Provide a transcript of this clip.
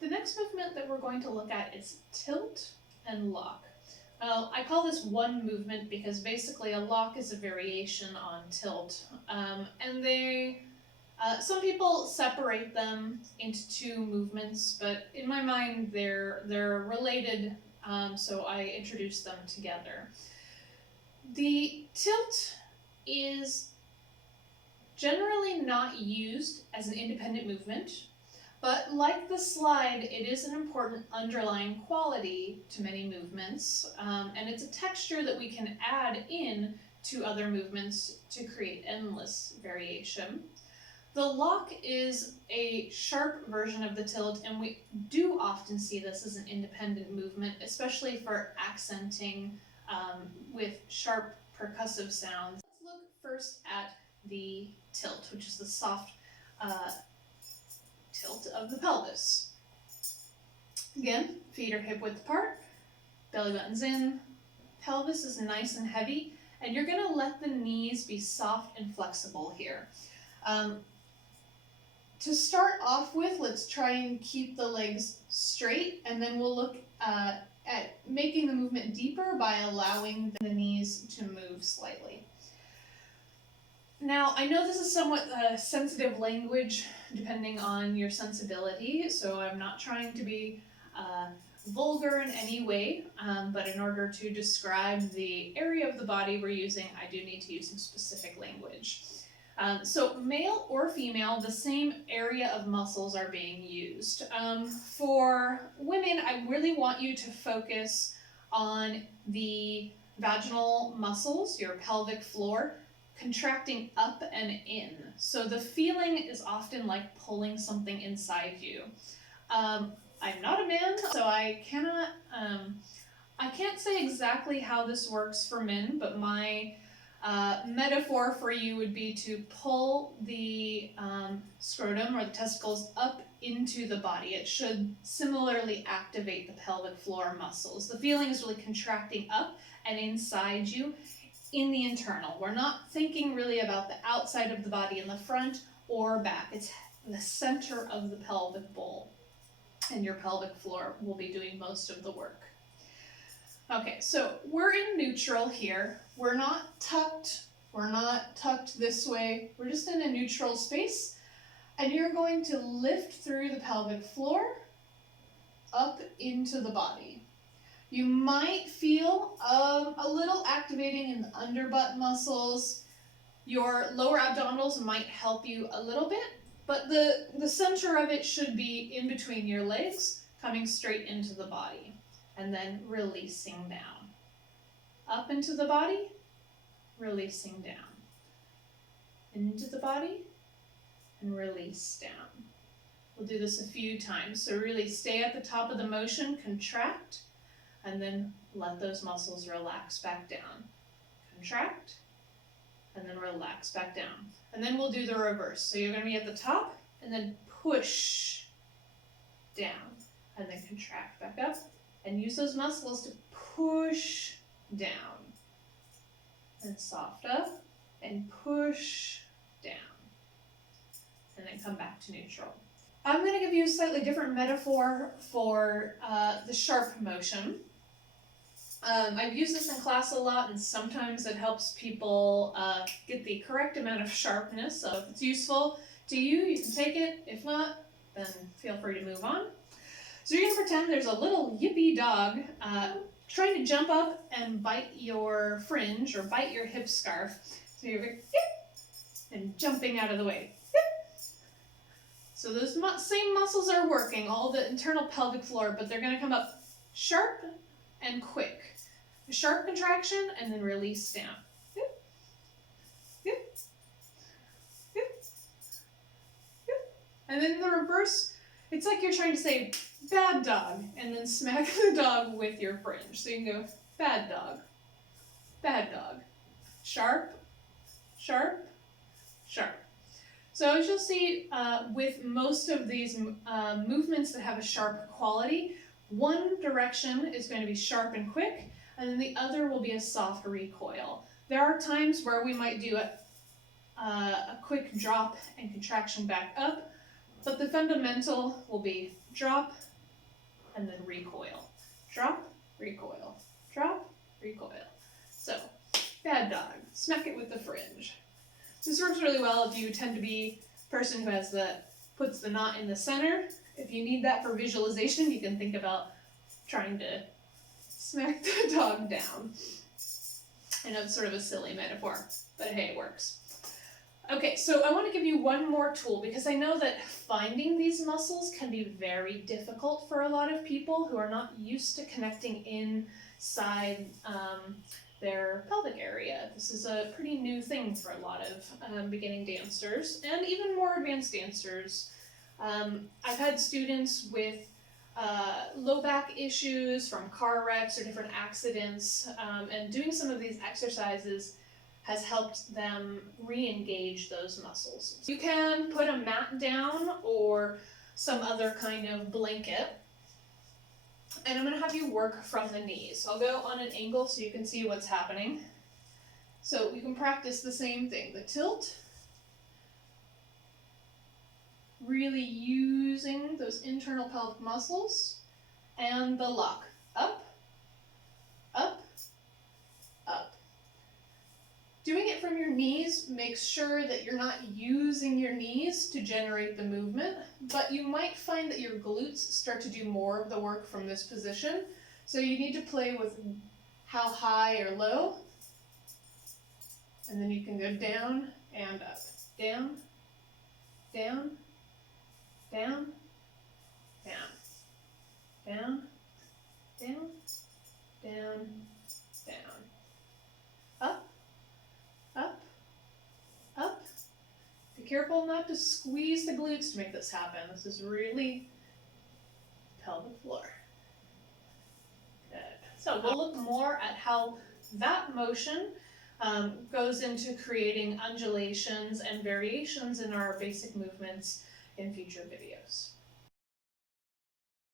The next movement that we're going to look at is tilt and lock. I call this one movement because basically a lock is a variation on tilt, and some people separate them into two movements, but in my mind they're related, so I introduce them together. The tilt is generally not used as an independent movement, but like the slide, it is an important underlying quality to many movements, and it's a texture that we can add in to other movements to create endless variation. The lock is a sharp version of the tilt, and we do often see this as an independent movement, especially for accenting with sharp percussive sounds. Let's look first at the tilt, which is the soft tilt of the pelvis. Again, feet are hip width apart, belly button's in, pelvis is nice and heavy, and you're going to let the knees be soft and flexible here. To start off with, let's try and keep the legs straight, and then we'll look at making the movement deeper by allowing the knees to move slightly. Now, I know this is somewhat sensitive language depending on your sensibility, so I'm not trying to be vulgar in any way, but in order to describe the area of the body we're using, I do need to use some specific language. So male or female, the same area of muscles are being used. For women, I really want you to focus on the vaginal muscles, your pelvic floor, contracting up and in. So the feeling is often like pulling something inside you. I'm not a man, so I can't say exactly how this works for men, but my metaphor for you would be to pull the scrotum or the testicles up into the body. It should similarly activate the pelvic floor muscles. The feeling is really contracting up and inside you in the internal. We're not thinking really about the outside of the body in the front or back. It's the center of the pelvic bowl, and your pelvic floor will be doing most of the work. Okay, so we're in neutral here. We're not tucked this way. We're just in a neutral space, and you're going to lift through the pelvic floor up into the body. You might feel a little activating in the underbutt muscles. Your lower abdominals might help you a little bit, but the center of it should be in between your legs, coming straight into the body, and then releasing down. Up into the body, releasing down. Into the body, and release down. We'll do this a few times, so really stay at the top of the motion, contract, and then let those muscles relax back down. Contract, and then relax back down. And then we'll do the reverse. So you're going to be at the top, and then push down, and then contract back up, and use those muscles to push down. And soft up, and push down. And then come back to neutral. I'm going to give you a slightly different metaphor for the sharp motion. I've used this in class a lot, and sometimes it helps people get the correct amount of sharpness. So if it's useful to you, you can take it. If not, then feel free to move on. So you're going to pretend there's a little yippy dog trying to jump up and bite your fringe or bite your hip scarf. So you're going, and jumping out of the way. So those same muscles are working, all the internal pelvic floor, but they're going to come up sharp and quick. A sharp contraction and then release down. And then the reverse, it's like you're trying to say bad dog and then smack the dog with your fringe. So you can go bad dog, sharp, sharp, sharp. So as you'll see with most of these movements that have a sharp quality, one direction is going to be sharp and quick, and then the other will be a soft recoil. There are times where we might do a quick drop and contraction back up, But the fundamental will be drop and then recoil. Drop, recoil. Drop, recoil. So, bad dog. Smack it with the fringe. This works really well if you tend to be a person who has puts the knot in the center. If you need that for visualization, you can think about trying to smack the dog down. I know it's sort of a silly metaphor, but hey, it works. Okay, so I want to give you one more tool because I know that finding these muscles can be very difficult for a lot of people who are not used to connecting inside their pelvic area. This is a pretty new thing for a lot of beginning dancers and even more advanced dancers. I've had students with low back issues from car wrecks or different accidents, and doing some of these exercises has helped them re-engage those muscles. You can put a mat down or some other kind of blanket, and I'm going to have you work from the knees. So I'll go on an angle so you can see what's happening. So you can practice the same thing, the tilt, really using those internal pelvic muscles, and the lock, up, up, up. Doing it from your knees makes sure that you're not using your knees to generate the movement, but you might find that your glutes start to do more of the work from this position. So you need to play with how high or low, and then you can go down and up. Down, down, down, down, down, down, down, down, up, up, up. Be careful not to squeeze the glutes to make this happen. This is really pelvic floor. Good. So we'll look more at how that motion goes into creating undulations and variations in our basic movements in future videos.